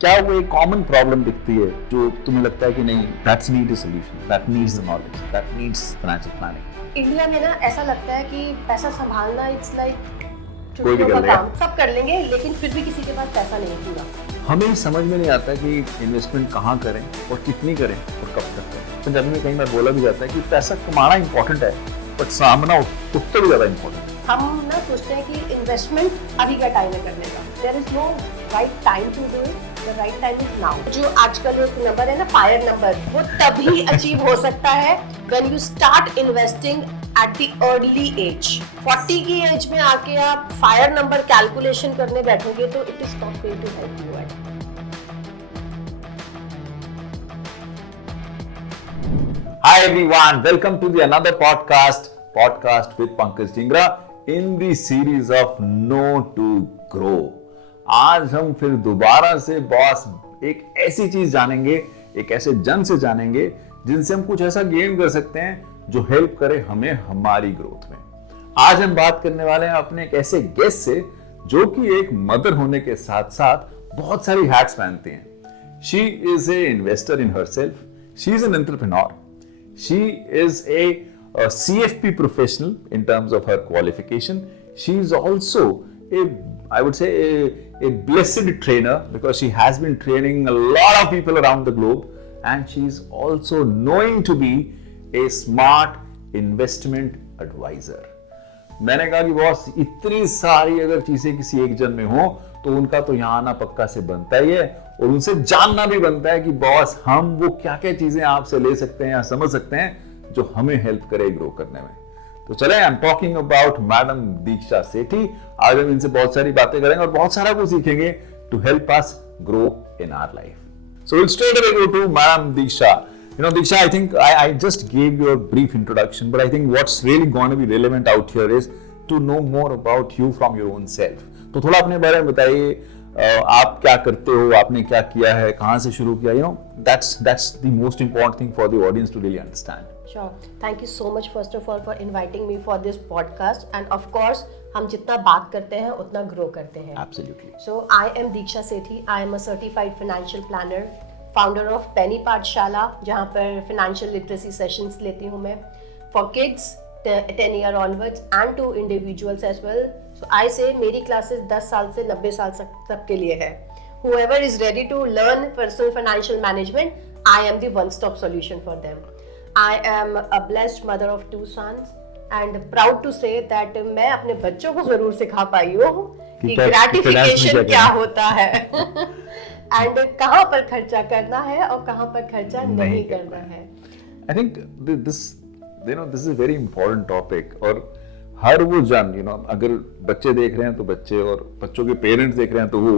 क्या वो एक कॉमन प्रॉब्लम दिखती है जो तुम्हें लगता है कि नहीं, that's need a solution, that needs the knowledge, that needs financial planning? India में ना ऐसा लगता है कि पैसा संभालना इट्स लाइक कोई भी कर लेगा। काम सब कर लेंगे, लेकिन फिर भी किसी के पास पैसा नहीं पूरा। हमें समझ में नहीं आता कि इन्वेस्टमेंट कहाँ करें और कितनी करें और कब तक करें। पंजाबी में कई बार बोला भी जाता है कि पैसा कमाना इंपॉर्टेंट है, बट सामना उससे भी ज्यादा इंपॉर्टेंट है। हम ना सोचते हैं कि इन्वेस्टमेंट अभी का टाइम है करने का। There is no right time to do it, the right time is now. जो आजकल एक नंबर है ना, फायर नंबर, वो तभी अचीव हो सकता है when you start investing at the early age. 40 की एज में आके आप फायर नंबर कैलकुलेशन करने बैठोगे तो it is not going to help you. Hi everyone, welcome to the another podcast with Pankaj Dhingra in the series of No to Grow। आज हम फिर दोबारा से बॉस एक ऐसी चीज जानेंगे, एक ऐसे जन से जानेंगे जिनसे हम कुछ ऐसा गेन कर सकते हैं जो हेल्प करे हमें हमारी ग्रोथ में। आज हम बात करने वाले हैं अपने एक ऐसे गेस्ट से जो कि एक मदर होने के साथ साथ बहुत सारी हैट्स पहनती हैं। She is a investor in herself, she is an entrepreneur, she is a CFP professional in terms of her qualification. She is also I would say a blessed trainer because she has been training a lot of people around the globe, and she is also known to be a smart investment advisor. मैंने कहा कि boss इतनी सारी अगर चीजें किसी एक जन में हो तो उनका तो यहाँ आना पक्का से बनता ही है, और उनसे जानना भी बनता है कि बॉस हम वो क्या क्या चीजें आपसे ले सकते हैं या समझ सकते हैं जो हमें हेल्प करे ग्रो करने में। तो चले, I am talking about madam Deeksha Sethi. आज हम इनसे बहुत सारी बातें करेंगे और बहुत सारा कुछ सीखेंगे to help us grow in our life. So will straight away go to madam Diksha. You know, Diksha, I think I just gave you a brief introduction, but I think what's really going to be relevant out here is to know more about you from your own self. तो थोड़ा अपने बारे में बताइए, आप क्या करते हो, आपने क्या किया है, कहाँ से शुरू किया, that's the most important thing for the audience to really understand. Sure. Thank you so much first of all for inviting me for this podcast, and of course हम जितना बात करते हैं उतना ग्रो करते हैं. Absolutely. So I am Diksha Sethi. I am a certified financial planner, founder of Penny Pathshala, जहाँ पर फाइनेंशियल लिटरेसी सेशंस लेती हूँ मैं for kids 10 year onwards and to individuals as well. So I say मेरी क्लासेस 10 साल से 90 साल सबके लिए है। whoever is ready to learn personal financial management, I am the one stop solution for them. I am a blessed mother of 2 sons and proud to say that मैं अपने बच्चों को जरूर सिखा पाई हूँ कि ग्रेटिफिकेशन क्या होता है एंड कहाँ पर खर्चा करना है और कहाँ पर खर्चा नहीं करना है। I think this is a very important topic, और हर वो जन अगर बच्चे देख रहे हैं तो बच्चे, और बच्चों के पेरेंट्स देख रहे हैं तो वो,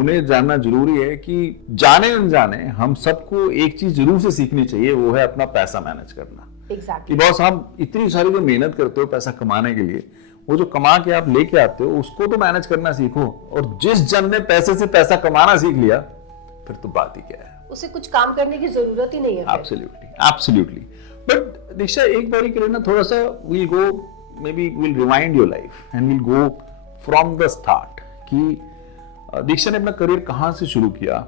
उन्हें जानना जरूरी है कि जाने अनजाने हम सबको एक चीज जरूर से सीखनी चाहिए, वो है अपना पैसा मैनेज करना। Exactly. कि बॉस हम इतनी सारी जो मेहनत करते हो पैसा कमाने के लिए, वो जो कमा के आप लेके आते हो उसको तो मैनेज करना सीखो, और जिस जन ने पैसे से पैसा कमाना सीख लिया फिर तो बात ही क्या है, उसे कुछ काम करने की जरूरत ही नहीं है। Absolutely. बट दीक्षा, एक बारी के लिए ना थोड़ा सा we'll rewind your life and we'll go from the start कि दीक्षा ने अपना करियर कहाँ से शुरू किया,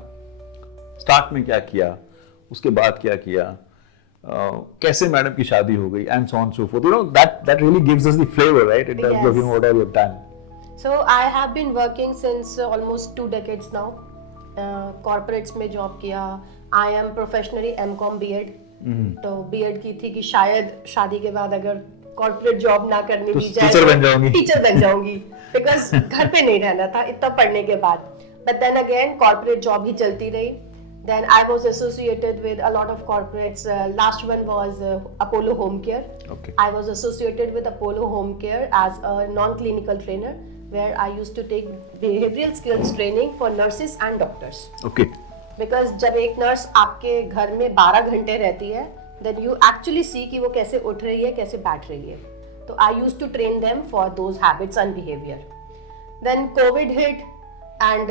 स्टार्ट में क्या किया, उसके बाद क्या किया, कैसे मैडम की शादी हो गई, and so on so forth. That really gives us the flavor, right? In terms of what all you've done. So I have been working since almost 2 decades now. Corporates में जॉब किया। I am professionally M.Com B.Ed. तो B.Ed की थी कि शायद शादी के बाद अगर कॉर्पोरेट जॉब ना करने दी जाए टीचर बन जाऊंगी बिकॉज घर पे नहीं रहना था इतना पढ़ने के बाद। But then again corporate job ही चलती रही। Then I was associated with a lot of corporates. Last one was Apollo Home Care. Okay. I was associated with Apollo Home Care as a non-clinical trainer, where I used to take behavioral skills training for nurses and doctors. Okay. Because जब एक nurse आपके घर में 12 घंटे रहती है, then you actually see कि वो कैसे उठ रही है, कैसे बैठ रही है। तो I used to train them for those habits and behavior. Then COVID hit. And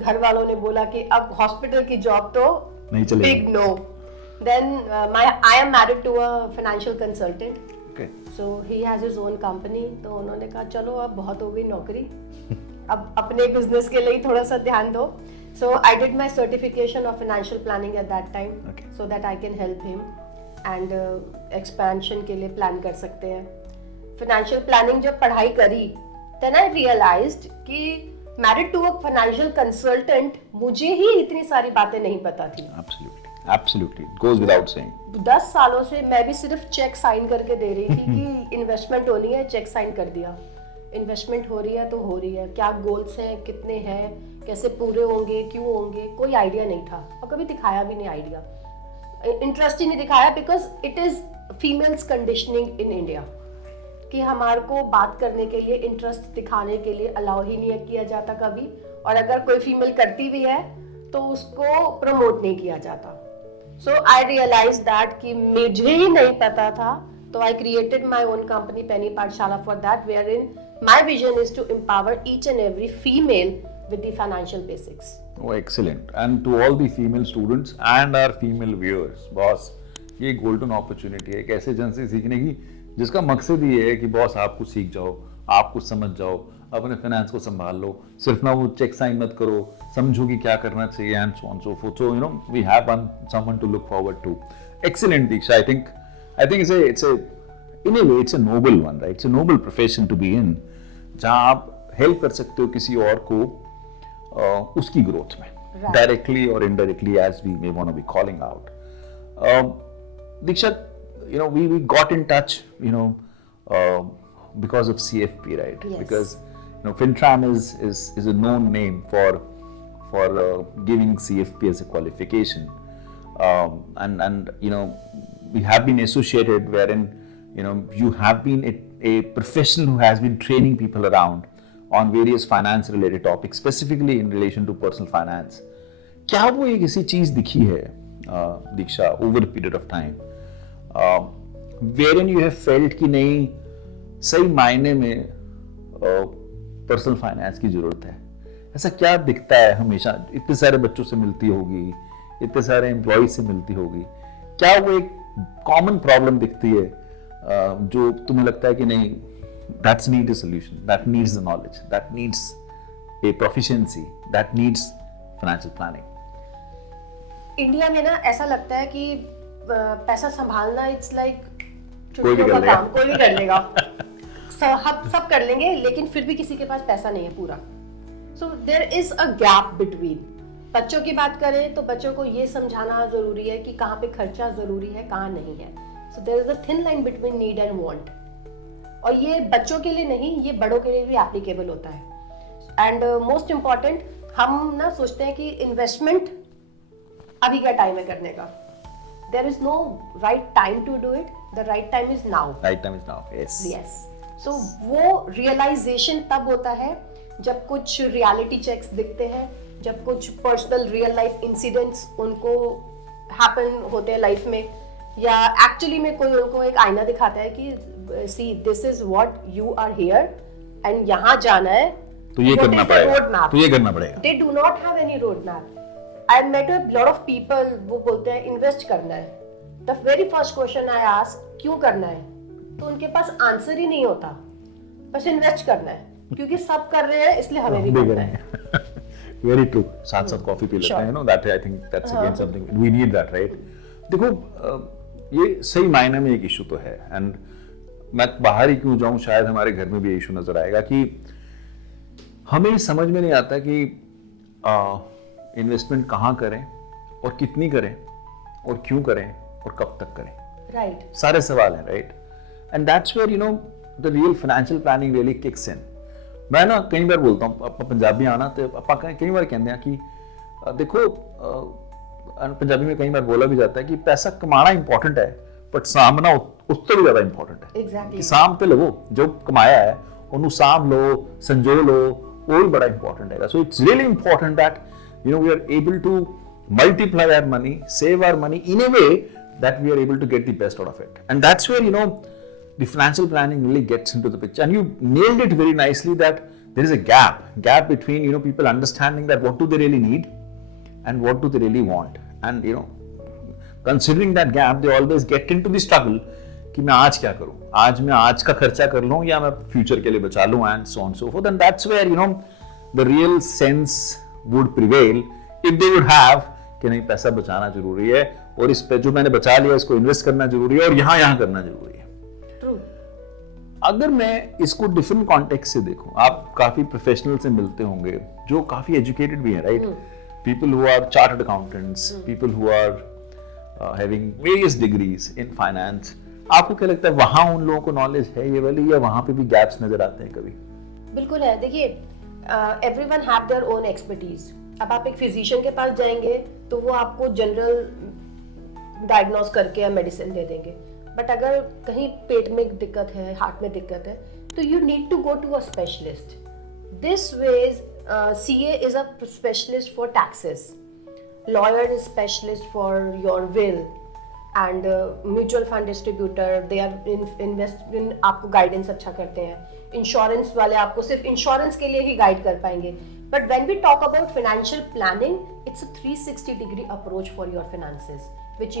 घर वालों ने बोला कि अब हॉस्पिटल की जॉब तो नहीं चलेगी, big no. Then I am married to a financial consultant, so he has his own company. तो उन्होंने कहा चलो अब बहुत हो गई नौकरी, अब अपने बिजनेस के लिए थोड़ा सा ध्यान दो। So I did my certification of financial planning at that time, Okay. so that I can help him and expansion के लिए plan कर सकते हैं. Financial planning जब पढ़ाई करी, then I realized कि married to a financial consultant मुझे ही इतनी सारी बातें नहीं पता थी. Absolutely. It goes without saying. 10 सालों से मैं भी सिर्फ चेक साइन करके दे रही थी कि इन्वेस्टमेंट होनी है, चेक साइन कर दिया. इन्वेस्टमेंट हो रही है तो हो रही है, क्या गोल्स हैं, कितने हैं, कैसे पूरे होंगे, क्यों होंगे, कोई आइडिया नहीं था और कभी दिखाया भी नहीं आइडिया. इंटरेस्ट ही नहीं दिखाया because it is females conditioning in India कि हमारे को बात करने के लिए, इंटरेस्ट दिखाने के लिए अलाउ ही नहीं किया जाता कभी, और अगर कोई फीमेल करती भी है तो उसको प्रमोट नहीं किया जाता. सो आई रियलाइज दैट कि मुझे ही नहीं पता था, तो I created my own company Penny Pathshala for that, where in my vision is to empower each and every female with the financial basics. Oh, excellent. And to all the female students and our female viewers, boss, ये golden opportunity है एक ऐसे जन से सीखने की जिसका मकसद ये है कि बॉस आप कुछ सीख जाओ, आप कुछ समझ जाओ, अपने फाइनेंस को संभाल लो, सिर्फ ना वो चेक साइन मत करो, समझो कि क्या करना चाहिए and so on so forth. So you know we have someone to look forward to. Excellent, Diksha. I think it's a in a way it's a noble one, right? It's a noble profession to be in, जहाँ आप help कर सकते हो किसी और को उसकी growth में, डायरेक्टली और indirectly, as we may want to be calling out. Diksha, you know, we got in touch, you know, because of CFP, right? Yes. Because you know, Fintran is a known name for giving CFP as a qualification, and you know, we have been associated wherein you know you have been a professional who has been training people around on various finance related topics, specifically in relation to personal finance. क्या वो एक ऐसी चीज दिखी है दीक्षा over a period of time wherein you have felt कि नहीं सही मायने में पर्सनल फाइनेंस की जरूरत है? ऐसा क्या दिखता है हमेशा? इतने सारे बच्चों से मिलती होगी, इतने सारे एम्प्लॉय से मिलती होगी, क्या वो एक कॉमन प्रॉब्लम दिखती है जो तुम्हें लगता है कि नहीं, that needs a solution, that needs the knowledge, that needs a proficiency, that needs financial planning? India में ना ऐसा लगता है कि पैसा संभालना इट्स लाइक कोई भी कर लेगा. कोई भी कर लेगा, सब कर लेंगे, लेकिन फिर भी किसी के पास पैसा नहीं है पूरा. So there is a gap between. बच्चों की बात करें तो बच्चों को ये समझाना जरूरी है कि कहाँ पे खर्चा जरूरी है, कहाँ नहीं है. So there is a thin line between need and want, और ये बच्चों के लिए नहीं, ये बड़ों के लिए भी एप्लीकेबल होता है. एंड मोस्ट इम्पॉर्टेंट, हम ना सोचते हैं कि इन्वेस्टमेंट अभी क्या टाइम है करने का. There is no right time to do it, the right time is now. Right time is now. Yes. Yes. So वो रियलाइजेशन तब होता है जब कुछ रियलिटी चेक्स दिखते हैं, जब कुछ पर्सनल रियल लाइफ इंसिडेंट्स उनको हैपन होते हैं लाइफ में, या एक्चुअली में कोई उनको एक आईना दिखाता है कि see this is what you are here and यहाँ जाना है, तो ये करना पड़ेगा, तो ये करना पड़ेगा. they do not have any road map. I met a lot of people, वो बोलते हैं इन्वेस्ट करना है. The very first question I ask, क्यों करना है? तो उनके पास आंसर ही नहीं होता, बस इन्वेस्ट करना है क्योंकि सब कर रहे हैं इसलिए हमें भी करना है. Very true. साथ साथ कॉफी पी लेते हैं, you know, that I think that's again something we need that, right? देखो ये सही मायने में एक इशू तो है, एंड मैं बाहर ही क्यों जाऊं, शायद हमारे घर में भी ये इशू नजर आएगा कि हमें समझ में नहीं आता कि इन्वेस्टमेंट कहाँ करें और कितनी करें और क्यों करें और कब तक करें. राइट. सारे सवाल हैं, right? And that's where you know the real financial planning really kicks in. मैं ना कई बार बोलता हूँ, ਆਪਾਂ पंजाबी आना तो ਆਪਾਂ कई बार कहते हैं कि देखो, पंजाबी में कई बार बोला भी जाता है कि पैसा कमाना इंपॉर्टेंट है, बट सामना उससे भी ज्यादा इंपॉर्टेंट है. Exactly. कि साम पे लगो, जो कमाया है ਉਹਨੂੰ ਸਾਂਭ लो, संजो लो, वो भी बड़ा इंपॉर्टेंट है. So it's really important that you know we are able to multiply our money, save our money in a way that we are able to get the best out of it. And that's where, you know, the financial planning really gets into the picture. And you nailed it very nicely that there is a gap between, you know, people understanding that what do they really need and what do they really want. And, you know, considering that gap, they always get into the struggle कि मैं आज क्या करूं, आज मैं आज का खर्चा कर लूं या मैं फ्यूचर के लिए बचा लूं, and so on so forth. And that's where, you know, the real sense would prevail if they would have कि नहीं पैसा बचाना जरूरी है और इस पे जो मैंने बचा लिया इसको इन्वेस्ट करना जरूरी है और यहाँ करना जरूरी है। ट्रू। अगर मैं इसको डिफरेंट कॉन्टेक्स्ट से देखूं, आप काफी प्रोफेशनल से मिलते होंगे जो काफी एजुकेटेड भी हैं, right? People who are chartered accountants, people who are having various degrees in finance, आपको क्या लगता है वहां उन लोगों को नॉलेज है ये वाली या वहां पे भी गैप्स नजर आते हैं कभी? बिल्कुल है। देखिए, everyone have their own expertise. अब आप एक फिजिशियन के पास जाएंगे तो वो आपको जनरल डायग्नोस करके या मेडिसिन दे देंगे, बट अगर कहीं पेट में दिक्कत है, हार्ट में दिक्कत है, तो you need to go to a specialist. This ways CA is a specialist for taxes, lawyer is specialist for your will, and mutual fund distributor they are invest in आपको गाइडेंस अच्छा करते हैं। Insurance वाले आपको सिर्फ insurance के लिए ही guide कर पाएंगे। But when we talk about financial planning, it's a 360 degree approach for your finances, which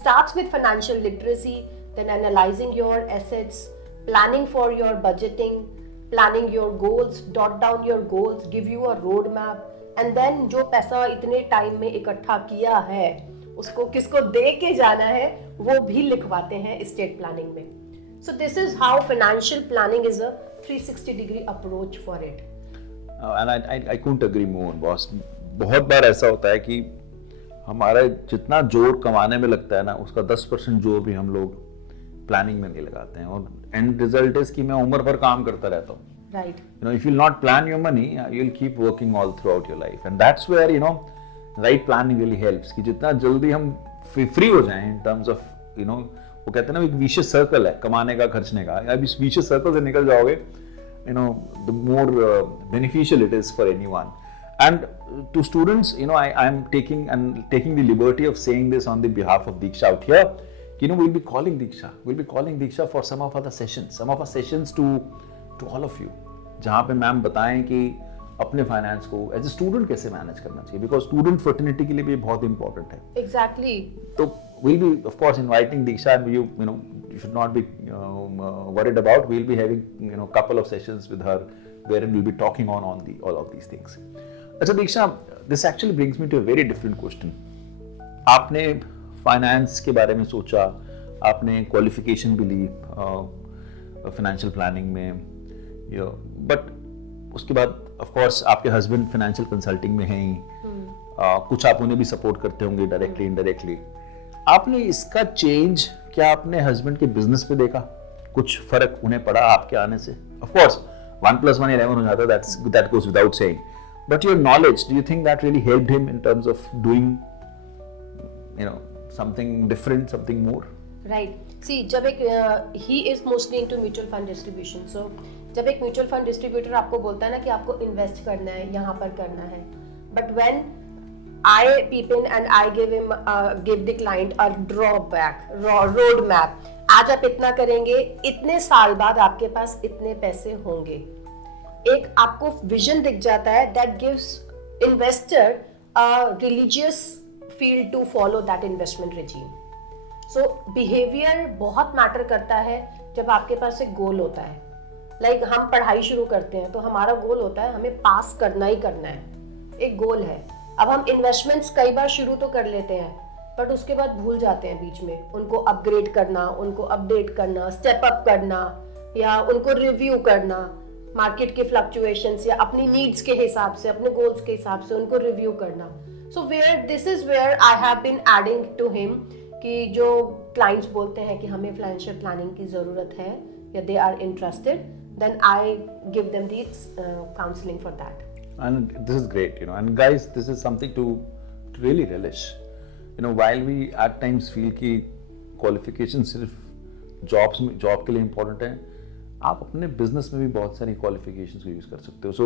starts with financial literacy, then analyzing your assets, planning for your budgeting, planning your goals, dot down your goals, give you a road map, and then जो पैसा इतने time में इकट्ठा किया है उसको किसको दे के जाना है वो भी लिखवाते हैं estate planning में। So this is how financial planning is a 360 degree approach for it. And I couldn't agree more, boss. बहुत बार ऐसा होता है कि हमारा जितना जोर कमाने में लगता है ना उसका 10% जोर भी हम लोग प्लानिंग में नहीं लगाते हैं और एंड रिजल्ट इज कि मैं उम्र भर काम करता रहता हूँ। Right. You know, if you'll not plan your money, you'll keep working all throughout your life, and that's where right planning really helps. कि जितना जल्दी हम फ्री हो जाएं in terms of वो कहते हैं ना एक vicious circle है कमाने का खर्चने का, अब इस vicious circle से निकल जाओगे, the more beneficial it is for anyone. And to students, I am taking the liberty of saying this on the behalf of Diksha out here. We'll be calling Diksha for some of our sessions to all of you, जहाँ पे ma'am बताएं कि अपने finance को as a student कैसे manage करना चाहिए, because student fertility के लिए भी बहुत इंपॉर्टेंट है। Exactly. तो we'll be of course inviting Diksha, and you should not be worried about. We'll be having couple of sessions with her wherein we'll be talking on all of these things. अच्छा Diksha, this actually brings me to a very different question. आपने finance के बारे में सोचा, आपने qualification भी ली financial planning में, but उसके बाद ऑफ कोर्स आपके हस्बैंड फाइनेंशियल कंसल्टिंग में हैं ही, कुछ आप उन्हें भी सपोर्ट करते होंगे डायरेक्टली इनडायरेक्टली। आपने इसका चेंज क्या आपने हस्बैंड के बिजनेस पे देखा, कुछ फर्क उन्हें पड़ा आपके आने से? ऑफ कोर्स 1 + 1 11 हो जाता है, that goes without saying, but your knowledge, do you think that really helped him in terms of doing something different, something more? Right. See, जब एक he is mostly into mutual fund distribution. So जब एक mutual fund distributor आपको बोलता है ना कि आपको इन्वेस्ट करना है, यहाँ पर करना है, but when I peep in and I give the client a road map. आज आप इतना करेंगे, इतने साल बाद आपके पास इतने पैसे होंगे, एक आपको विजन दिख जाता है, that gives investor a religious feel to follow that investment regime. So behavior बहुत मैटर करता है जब आपके पास एक गोल होता है। लाइक हम पढ़ाई शुरू करते हैं तो हमारा गोल होता है हमें पास करना ही करना है, एक गोल है। अब हम इन्वेस्टमेंट्स कई बार शुरू तो कर लेते हैं बट उसके बाद भूल जाते हैं बीच में, उनको अपग्रेड करना, उनको अपडेट करना, स्टेप अप करना या उनको रिव्यू करना, मार्केट के फ्लक्चुएशंस या अपनी नीड्स के हिसाब से, अपने गोल्स के हिसाब से उनको रिव्यू करना। So this is where I have been adding to him कि जो क्लाइंट्स बोलते हैं कि हमें फाइनेंशियल प्लानिंग की ज़रूरत है या they are interested, then I give them the counseling for that. And this is great, and guys, this is something to really relish. While we at times feel कि qualification सिर्फ job के लिए important है, आप अपने business में भी बहुत सारी qualifications को यूज कर सकते हो. So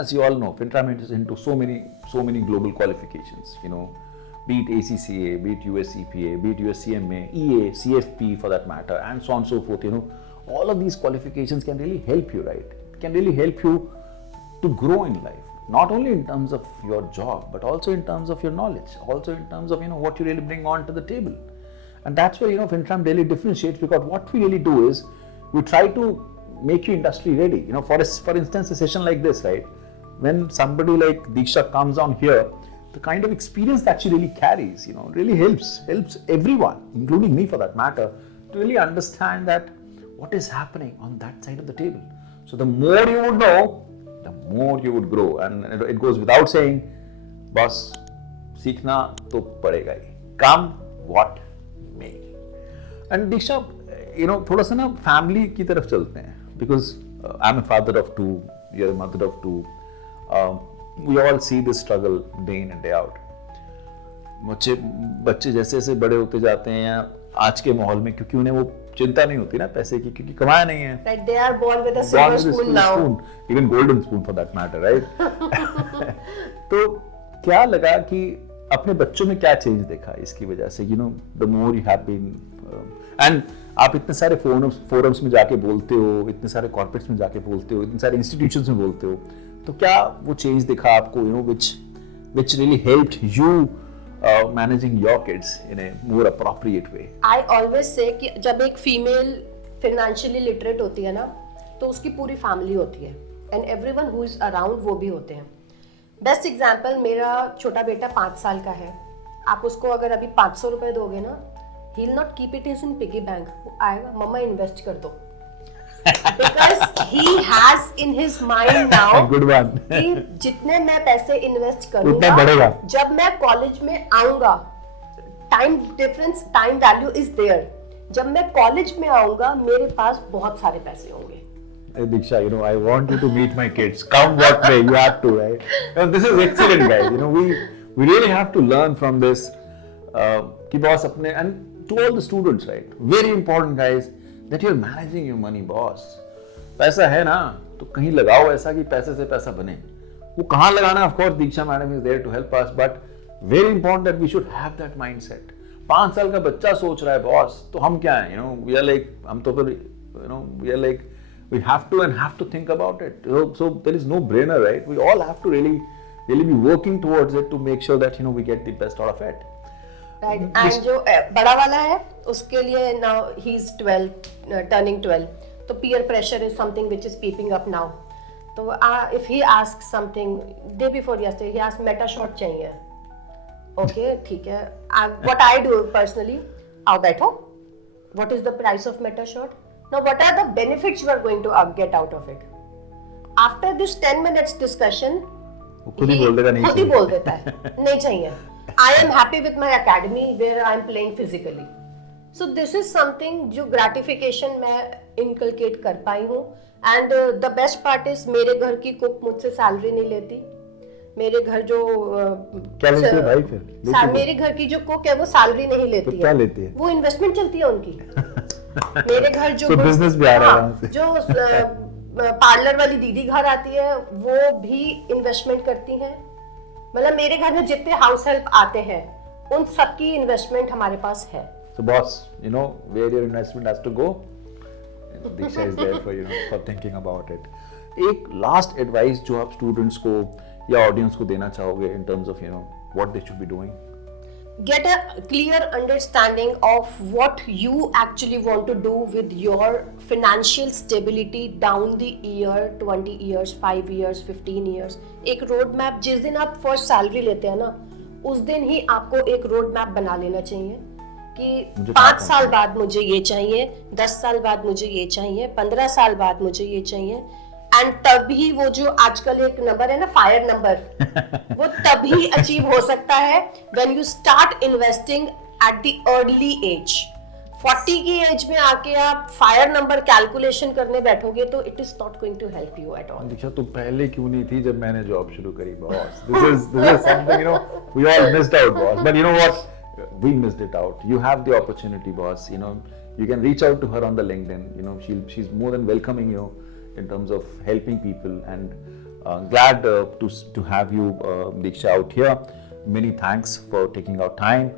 as you all know, Fintra is into so many global qualifications, be it ACCA, be it US CPA, be it US CMA, EA, CFP for that matter, and so on and so forth. All of these qualifications can really help you, right? Can really help you to grow in life, not only in terms of your job, but also in terms of your knowledge, also in terms of what you really bring on to the table. And that's where Fintram really differentiates, because what we really do is we try to make you industry ready. For instance, a session like this, right? When somebody like Diksha comes on here, the kind of experience that she really carries, really helps everyone, including me for that matter, to really understand that what is happening on that side of the table. So the more you would know, the more you would grow. And it goes without saying, boss, सीखना तो पड़ेगा ही, come what may. And Diksha, थोड़ा सा ना family की तरफ चलते हैं, because I'm a father of two, you're a mother of two. We all see this struggle day in and day out. बच्चे जैसे जैसे बड़े होते जाते हैं आज के माहौल में, क्योंकि उन्हें वो चिंता नहीं होती ना पैसे की, क्योंकि कमाया नहीं है. Right, they are born with a silver spoon now. Even golden spoon for that matter, right? तो क्या लगा कि अपने बच्चों में क्या चेंज देखा इसकी वजह से, the more you have been and आप इतने सारे फोरम्स में जाके बोलते हो, इतने सारे कॉर्पोरेट्स में जाके बोलते हो, इतने सारे इंस्टीट्यूशंस में बोलते हो, तो क्या वो चेंज दिखा आपको, which really helped you managing your kids in a more appropriate way? I always say कि जब एक फीमेल financially literate होती है ना, तो उसकी पूरी फैमिली होती है, and everyone who is around वो भी होते हैं. बेस्ट एग्जाम्पल, मेरा छोटा बेटा 5 साल का है. आप उसको अगर अभी 500 रुपए दोगे ना, he will not keep it in piggy bank. वो आएगा, मम्मा इन्वेस्ट कर दो. Because he has in his mind now Good one. कि जितने मैं पैसे इन्वेस्ट उतना करूंगा, बढ़ेगा. जब मैं कॉलेज में आऊंगा, time difference, time value is there. जब मैं कॉलेज में आऊंगा, मेरे पास बहुत सारे पैसे होंगे. Diksha, I want you to meet my kids. Come what may, you have to, right? This is excellent, guys. We really have to learn from this. कि boss अपने, and to all the students, right? Very important, guys, that you're managing your money, boss. पैसा है ना, तो कहीं लगाओ ऐसा कि पैसे से पैसा बने. वो कहाँ लगाना? Of course, Diksha madam is there to help us, but very important that we should have that mindset. 5 साल का बच्चा सोच रहा है, boss, तो हम क्या हैं? We are like, हम तो फिर, we are like, we have to think about it. So there is no brainer, right? We all have to really be working towards it to make sure that we get the best out of it. Right. And जो बड़ा वाला है, उसके लिए now he's 12, turning 12. तो peer pressure is something which is peeping up now. तो if he asks something, day before yesterday he asked meta shot चाहिए. Okay, ठीक है. What I do personally, आओ बैठो. What is the price of meta shot? Now, what are the benefits you are going to get out of it? After this 10 minutes discussion, खुद ही बोल देगा नहीं खुद ही बोल देता है नहीं चाहिए. I am happy with my academy where I am playing physically. So this is something जो gratification मैं inculcate कर पाई हूँ. And the best part is मेरे घर की कुक मुझसे सैलरी नहीं लेती. मेरे घर जो क्या लेती है भाई फिर? मेरे घर की जो कुक है वो सैलरी नहीं लेती तो क्या लेती है? वो इन्वेस्टमेंट चलती है उनकी. मेरे घर जो बिजनेस भी आ रहा है, जो पार्लर वाली दीदी घर आती है वो भी इन्वेस्टमेंट करती हैं. मतलब मेरे घर में जितने हाउस हेल्प आते हैं उन सबकी इन्वेस्टमेंट हमारे पास है. So boss, where your investment has to go, Diksha is there for thinking about it. एक लास्ट एडवाइस जो आप स्टूडेंट्स को या ऑडियंस को देना चाहोगे in terms of what they should be doing? Get a clear understanding of what you actually want to do with your financial stability down the year, 20 years, 5 years, 15 years. एक road map, जिस दिन आप first salary लेते हैं ना, उस दिन ही आपको एक रोड मैप बना लेना चाहिए कि 5 साल बाद मुझे ये चाहिए, 10 साल बाद मुझे ये चाहिए, 15 साल बाद मुझे ये चाहिए. एंड तभी वो जो आजकल एक नंबर है ना, फायर नंबर, वो तभी अचीव हो सकता है when you start investing at the early age. 40 की एज में आके आप फायर नंबर कैलकुलेशन करने बैठोगे तो it is not going to help you at all. Deeksha, तू पहले क्यों नहीं थी जब मैंने जॉब शुरू करी boss? This is something we all missed out boss. But what, we missed it out. You have the opportunity, boss. You can reach out to her on the LinkedIn. She's more than welcoming in terms of helping people, and glad to have you, Diksha, out here. Many thanks for taking our time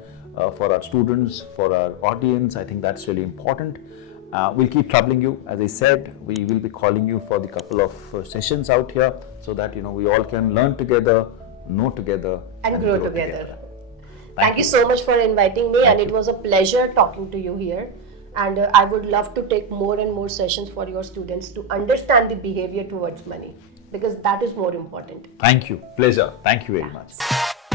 for our students, for our audience. I think that's really important. We'll keep troubling you. As I said, we will be calling you for the couple of sessions out here so that we all can learn together, know together, and grow together. Thank you so much for inviting me, and it was a pleasure talking to you here. And I would love to take more and more sessions for your students to understand the behavior towards money, because that is more important. Thank you. Pleasure. Thank you very much.